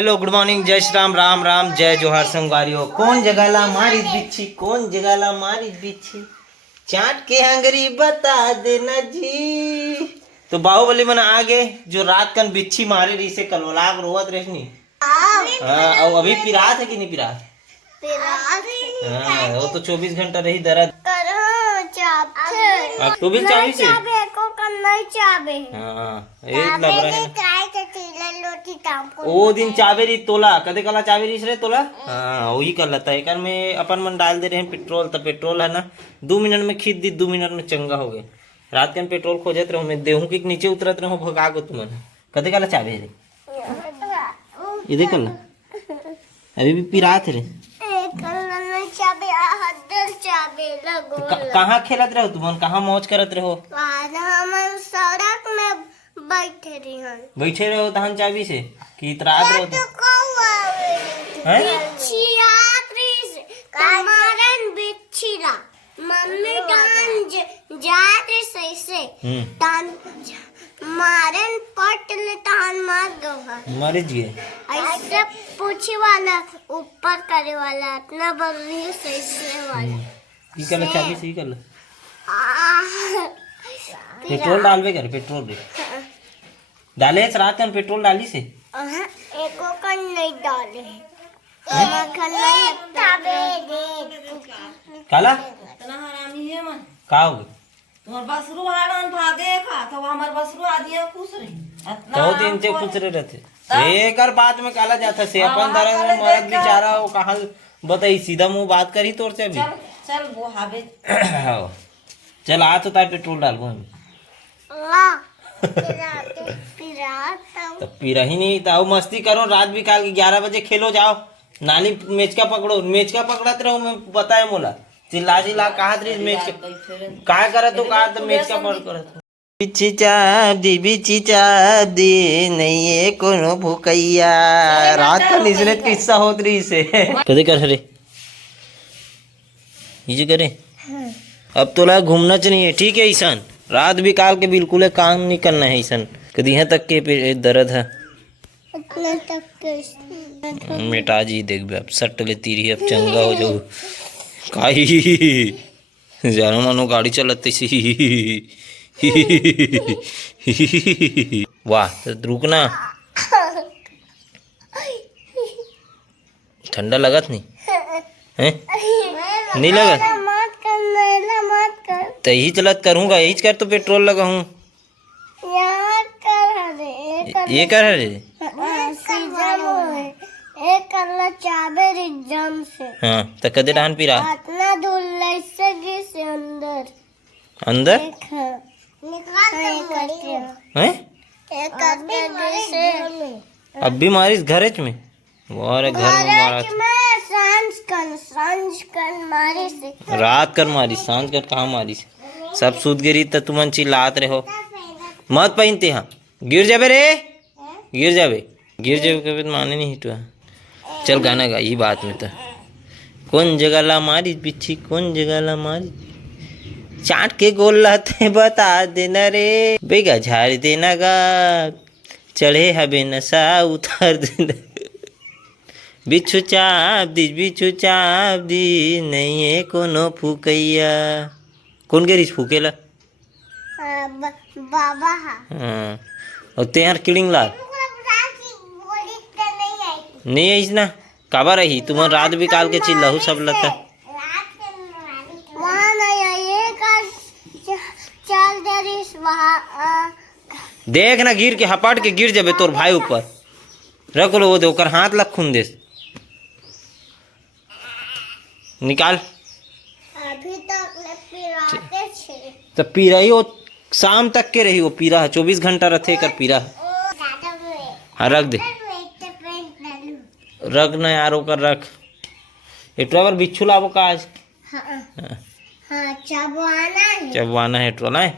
Hello good morning, जय श्री राम, राम राम, जय जोहार संगवारियों। कौन जगाला मारी बिच्छी, कौन जगाला मारी बिच्छी, चाट के हंगरी बता देना जी। तो बाहुबली मन आगे जो रात कन बिच्छी मारे रही से कल लाग रोवत रहनी। और अभी पिरात है कि नहीं पिरात? हाँ, वो तो 24 घंटा रही दर्द। तो भी चाबी से वो दिन चाबेरी तोला कदे कला चाबेरी रे तोला। हाँ वही कर लेता है में अपन मन डाल दे रहे हैं पेट्रोल। तो पेट्रोल है ना 2 मिनट में खींच दी, 2 मिनट में चंगा हो गए। रात के पेट्रोल खोजत रहो, मैं देहूं के नीचे उतरत रहो, भगा गो तुम कदे कला चाबेरी इधे कल अभी भी पिरात रे। कहाँ खेलत रहो तुम, कहाँ मौज करत रहो? सड़क में बैठे रहो तहन चाबी से कि इतरात रहो मम्मी जाते सही से मारन पट ले तान मार दो मारे जी ऐसे पूछे वाला ऊपर करे वाला इतना बढ़ रही है सही से वाला की कर चाबी से ही कर पेट्रोल डालवे कर पेट्रोल दे डाले रात का पेट्रोल डाली से एको का नहीं डाले काला इतना हरामी है मन का हो तुम्हार बसरू हाड़न भागे खा तो हमार बसरू आदिया खुश रही तो दिन से खुश रहे रहते एकर बात में काला जाता से अपन दर्द में मरद बेचारा वो कहां बताई सीधा मुंह बात करी तोर से अभी चल वो हावे चल आ तो तार पेट्रोल डालबो हम तो पीरा ही नहीं तो मस्ती करो रात भी काल के 11 बजे खेलो जाओ नानी मेचका पकड़ो मेचका पकड़त रहो मैं बताए मोला चिल्ला चिल्ला कहा मेच का करत तो कहा तो मेचका पकड़ करत बिच्छी चाप दी नहीं है कोनो भूकैया रात का निजरत का हिस्सा होत रही से कदे कर रे ये करे अब तो ला घूमना चाहिए ठीक है ईशान रात भी काल के बिल्कुल काम नहीं करना है ईशान कभी यहाँ तक के दर्द है बेटा जी देख बे अब सट लेती रही अब चंगा हो जाओ काई जानो मानो गाड़ी चलाते सी वाह तो रुकना ठंडा लगत नहीं है नहीं लगत तो यही चलत करूँगा यही कर तो पेट्रोल लगा हूँ ये कर रे हाँ तो कदे डान पी रहा अंदर हैं अब भी मारिस घर में घर में रात कर मारी सांझ कर कहाँ मारी सब सूद गिरी तो तुमन चिल्लात रहे हो मत पहनते हाँ गिर जाबे रे गिर जाबे कभी माने नहीं हिटवा चल गाना गा ये बात में तो कौन जगह ला मारी बिच्छी कौन जगह ला मारी चाट के गोल लाते बता देना रे बेगा झाड़ देना गा चढ़े हबे नशा उतार देना बिच्छू चाप दी नहीं है कोनो फूकैया कौन गेरिस फूकेला बाबा हाँ और तेहर किड़िंग ला नहीं है ना काबा रही तुम रात भी काल के चिल्लाहू सब लता देख ना गिर के हपाट के गिर जाबे तोर भाई ऊपर रख लो वो दे ओकर हाथ लग खून दे निकाल अभी तक तो पीरा ही वो शाम तक के रही वो पीरा 24 घंटा रथे कर पीरा हाँ रख दे रख ना यार ओकर रख एटवा बिच्छू लाबो का आज चबवाना है टोला है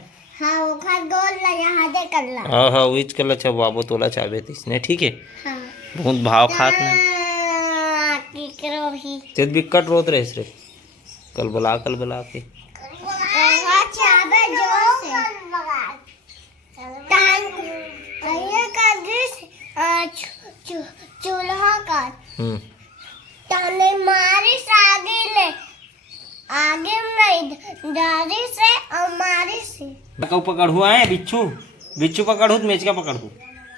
हाँ विच कल चबवाबो तोला चाबे इसने ठीक है बहुत भाव खात ना चल बिकट रोत रहे रे कल बुला के चूल्हा पकड़ तने मारिस आगे नहीं डारी से और मारिस से कौ पकड़ू है बिच्छू बिच्छू पकड़ू तो मेच का पकड़ू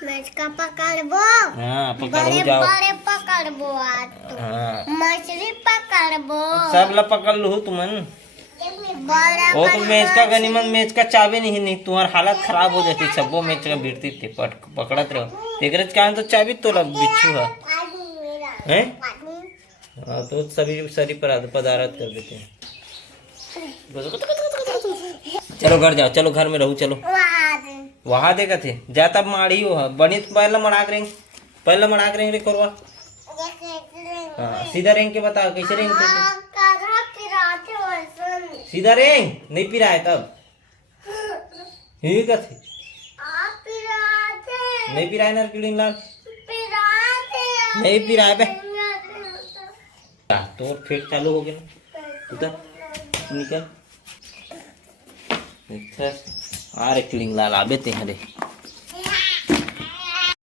मैच का पकड़बो हाँ बड़े पकड़ू जाओ बड़े पकड़बो आज तो हाँ मछली पकड़बो सब ला पकड़ लू तुमन बड़ा वो तो मैच का गनीमत मैच का चाबी नहीं तुम्हार हालत खराब हो जाती सबो मैच का भिड़ती थे पकड़त रहो तेरे क्या तो चाबी तो बिच्छू है हैं हाँ तो सभी सरी पदारत कर देते हैं चलो घर जाओ चलो घर में रहो चलो वहाँ देखा थे जाता माड़ी हो बनी तो पहला मड़ाक रेंग रे करवा हाँ सीधा रेंग के बताओ कैसे रेंग थे सीधा रेंग नहीं पिरा है तब ही का थे नहीं पिरा है ना किड़िंग लाल नहीं पिरा है बे तो फिर चालू हो गया उधर निकल आ रे किड़िंग लाल आबे ते हरे